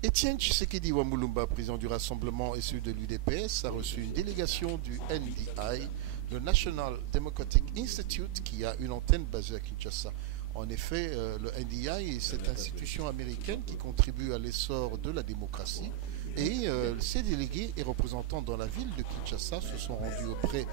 Étienne Tshisekedi Wamulumba, président du Rassemblement et celui de l'UDPS, a reçu une délégation du NDI, le National Democratic Institute, qui a une antenne basée à Kinshasa. En effet, le NDI est cette institution américaine qui contribue à l'essor de la démocratie. Et ces délégués et représentants dans la ville de Kinshasa se sont rendus auprès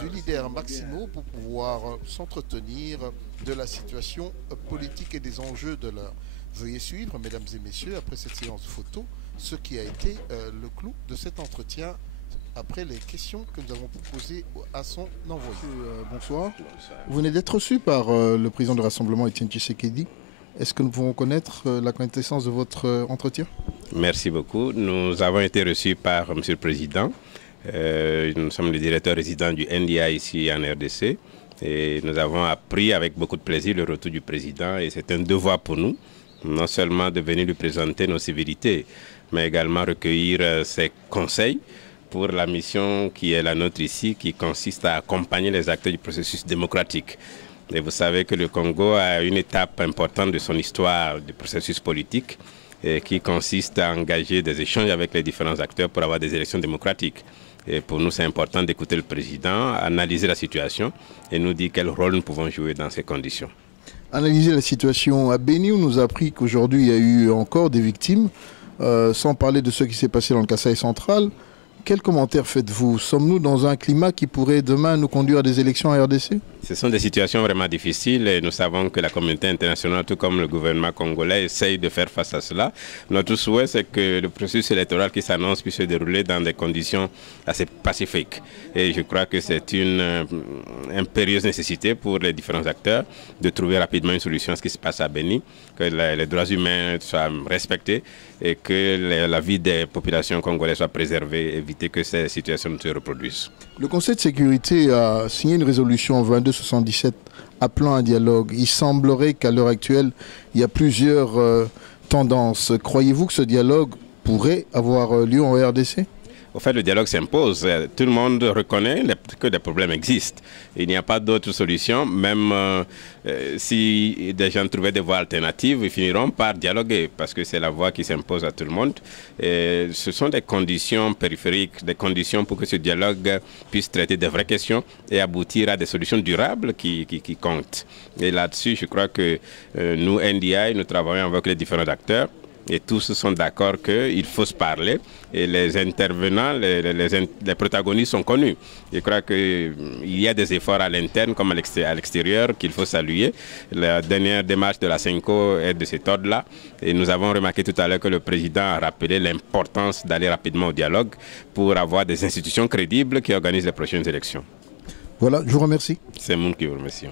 du leader Maximo pour pouvoir s'entretenir de la situation politique et des enjeux de l'heure. Veuillez suivre, mesdames et messieurs, après cette séance photo, ce qui a été le clou de cet entretien après les questions que nous avons posées à son envoyé. Bonsoir. Vous venez d'être reçu par le président du Rassemblement, Étienne Tshisekedi. Est-ce que nous pouvons connaître la quintessence de votre entretien? Merci beaucoup. Nous avons été reçus par M. le Président. Nous sommes le directeur résident du NDI ici en RDC. Et nous avons appris avec beaucoup de plaisir le retour du Président. Et c'est un devoir pour nous, non seulement de venir lui présenter nos civilités, mais également recueillir ses conseils pour la mission qui est la nôtre ici, qui consiste à accompagner les acteurs du processus démocratique. Et vous savez que le Congo a une étape importante de son histoire du processus politique qui consiste à engager des échanges avec les différents acteurs pour avoir des élections démocratiques. Et pour nous, c'est important d'écouter le président, analyser la situation et nous dire quel rôle nous pouvons jouer dans ces conditions. Analyser la situation à Béni, on nous a appris qu'aujourd'hui, il y a eu encore des victimes, sans parler de ce qui s'est passé dans le Kasaï central. Quel commentaire faites-vous? Sommes-nous dans un climat qui pourrait demain nous conduire à des élections en RDC? Ce sont des situations vraiment difficiles et nous savons que la communauté internationale, tout comme le gouvernement congolais, essaye de faire face à cela. Notre souhait, c'est que le processus électoral qui s'annonce puisse se dérouler dans des conditions assez pacifiques. Et je crois que c'est une impérieuse nécessité pour les différents acteurs de trouver rapidement une solution à ce qui se passe à Béni, que les droits humains soient respectés et que la vie des populations congolaises soit préservée, éviter que ces situations ne se reproduisent. Le Conseil de sécurité a signé une résolution en 2277 appelant à un dialogue. Il semblerait qu'à l'heure actuelle, il y a plusieurs tendances. Croyez-vous que ce dialogue pourrait avoir lieu en RDC? Au fait, le dialogue s'impose. Tout le monde reconnaît que des problèmes existent. Il n'y a pas d'autre solution. Même si des gens trouvaient des voies alternatives, ils finiront par dialoguer parce que c'est la voie qui s'impose à tout le monde. Et ce sont des conditions périphériques, des conditions pour que ce dialogue puisse traiter des vraies questions et aboutir à des solutions durables qui comptent. Et là-dessus, je crois que nous, NDI, nous travaillons avec les différents acteurs. Et tous sont d'accord qu'il faut se parler et les intervenants, les protagonistes sont connus. Je crois qu'il y a des efforts à l'interne comme à l'extérieur qu'il faut saluer. La dernière démarche de la CENCO est de cet ordre-là. Et nous avons remarqué tout à l'heure que le président a rappelé l'importance d'aller rapidement au dialogue pour avoir des institutions crédibles qui organisent les prochaines élections. Voilà, je vous remercie. C'est moi qui vous remercie.